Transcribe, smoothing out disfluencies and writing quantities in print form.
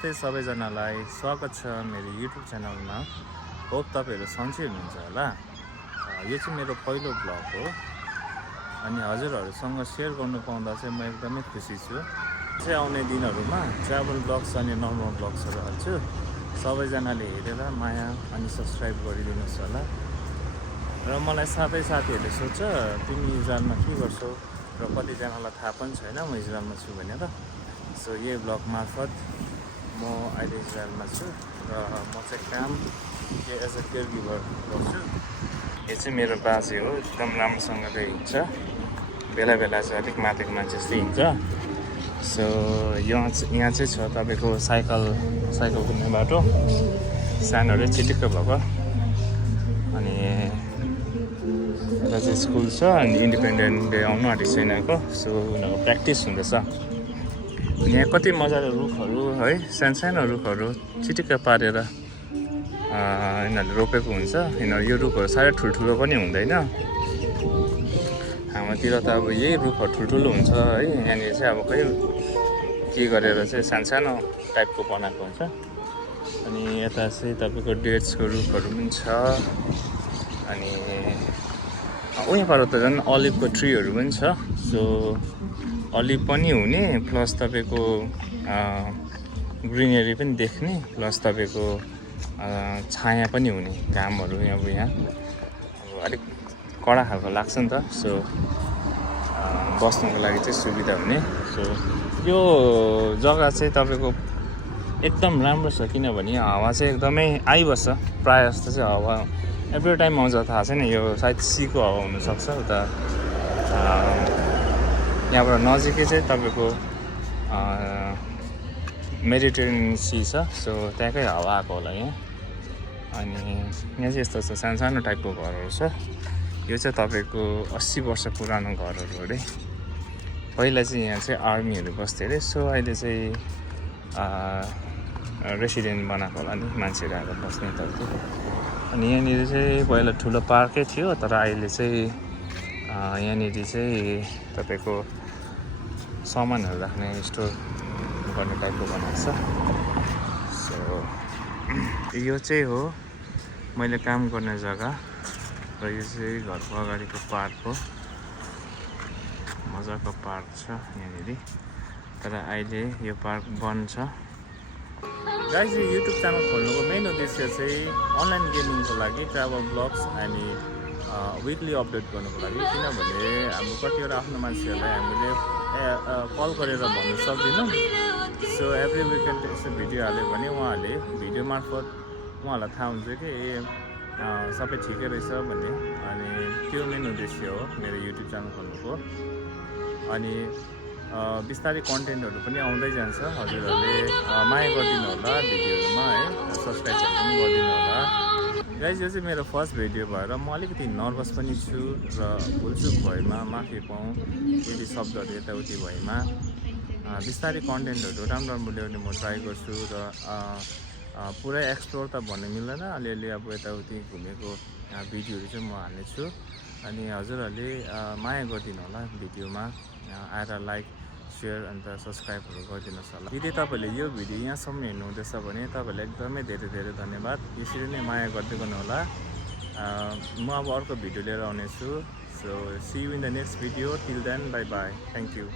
नमस्ते सबैजनालाई स्वागत छ मेरो युट्युब च्यानलमा। होप तपाईहरु सन्चै हुनुहुन्छ होला। यो चाहिँ मेरो पहिलो ब्लग हो अनि हजुरहरुसँग शेयर गर्नु पाउँदा चाहिँ म एकदमै खुसी छु। चाहिँ आउने दिनहरुमा ट्राभल ब्लग्स अनि नर्मल ब्लग्सहरु हाल्छु। सबैजनाले हेरेर माया अनि सब्स्क्राइब गरिदिनुस् होला। र मलाई साथीहरुले सोध्छ तिमी इजरायलमा के गर्छौ र कतिजनालाई थाहा पनि छैन म इजरायलमा छु भनेर। सो यही ब्लग मार्फत म अहिले इजरायलमा छु र म चाहिँ काम एज अ केयर गिभर गर्छु। यो चाहिँ मेरो बाजे हो, एकदम राम्रोसँगले हिँड्छ। बेला बेला चाहिँ अलिक माथिको मान्छे जस्तै हिँड्छ। सो यहाँ चाहिँ छ तपाईको साइकल कुद्ने बाटो, सानोले चिटिक्क भएको। अनि यता चाहिँ स्कुल छ अनि इन्डिपेन्डेन्ट डे आउनु आँटेको छ यिनीहरूको। सो उनीहरूको प्र्याक्टिस हुँदैछ। यहाँ कति मजाले रुखहरू है, सानो रुखहरू चिटिक्क पारेर यिनीहरूले रोपेको हुन्छ। यिनीहरू यो रुखहरू साह्रै ठुल्ठुलो पनि हुँदैन। हाम्रोतिर त अब यही रुखहरू ठुल्ठुलो हुन्छ है। यहाँनिर चाहिँ अब खै के गरेर चाहिँ सानो टाइपको बनाएको हुन्छ। अनि यता चाहिँ तपाईँको डेट्सको रुखहरू पनि छ। अनि उयो पर त झन् अलिभको ट्रीहरू पनि छ। सो अलिभ पनि हुने प्लस तपाईँको ग्रिनरी पनि देख्ने प्लस तपाईँको छाया पनि हुने। घामहरू अब अलिक कडा खालको लाग्छ नि त। सो बस्नुको लागि चाहिँ सुविधा हुने। सो यो जग्गा चाहिँ तपाईँको एकदम राम्रो छ किनभने हावा चाहिँ एकदमै आइबस्छ। प्रायः जस्तो चाहिँ हावा एभ्री टाइम आउँछ थाहा छैन। यो सायद सीको हावा हुनसक्छ। उता यहाँबाट नजिकै चाहिँ तपाईँको मेडिटेरेनियन सी छ। सो त्यहाँकै हावा आएको होला यहाँ। अनि यहाँ चाहिँ यस्तो छ सानो टाइपको घरहरू छ। यो चाहिँ तपाईँको 80 वर्ष पुरानो घरहरू अरे। पहिला चाहिँ यहाँ चाहिँ आर्मीहरू बस्थ्यो अरे। सो अहिले चाहिँ रेसिडेन्ट बनाएको होला नि, मान्छेहरू आएर बस्ने यताउति। अनि यहाँनिर चाहिँ पहिला ठुलो पार्कै थियो, तर अहिले चाहिँ यहाँनिर चाहिँ तपाईँको सामानहरू राख्ने स्टोर गर्ने टाइपको बनाएको छ। सो यो चाहिँ हो मैले काम गर्ने जग्गा र यो चाहिँ घरको अगाडिको पार्क हो। मजाको पार्क छ यहाँनिर, तर अहिले यो पार्क बन्द छ। गाइस, यो युट्युब च्यानल खोल्नुको मेन उद्देश्य चाहिँ अनलाइन गेमिङको लागि, ट्राभल ब्लग्स अनि विकली अपडेट गर्नुको लागि। किनभने हाम्रो कतिवटा आफ्नो मान्छेहरूलाई हामीले कल गरेर भन्नु सक्दैनौँ। सो एभ्री विकेन्ड यसो भिडियो हाल्यो भने उहाँहरूले भिडियो मार्फत उहाँहरूलाई थाहा हुन्छ कि सबै ठिकै रहेछ भन्ने। अनि त्यो मेन उद्देश्य हो मेरो युट्युब च्यानल खोल्नुको। अनि बिस्तारै कन्टेन्टहरू पनि आउँदै जान्छ। हजुरहरूले माया गरिदिनु होला भिडियोहरूमा है, सब्सक्राइबहरू पनि गरिदिनु होला। गाइस, यो चाहिँ मेरो फर्स्ट भिडियो भएर म अलिकति नर्भस पनि छु र भुलचुक भएमा माफी पाऊँ। यदि शब्दहरू यताउति भएमा बिस्तारै कन्टेन्टहरू राम्रो ल्याउने म ट्राई गर्छु। र पुरै एक्सप्लोर त भन्नु मिल्दैन, अलिअलि अब यताउति घुमेको भिडियोहरू चाहिँ म हाल्नेछु। अनि हजुरहरूले माया गरिदिनु होला भिडियोमा आएर लाइक सेयर अन्त सब्सक्राइबहरू गरिदिनुहोस् होला। यदि तपाईँले यो भिडियो यहाँसम्म हेर्नुहुँदैछ भने तपाईँलाई एकदमै धेरै धन्यवाद। यसरी नै माया गर्दै गर्नु होला। म अब अर्को भिडियो लिएर आउनेछु। So see you in the next video. Till then bye bye. Thank you.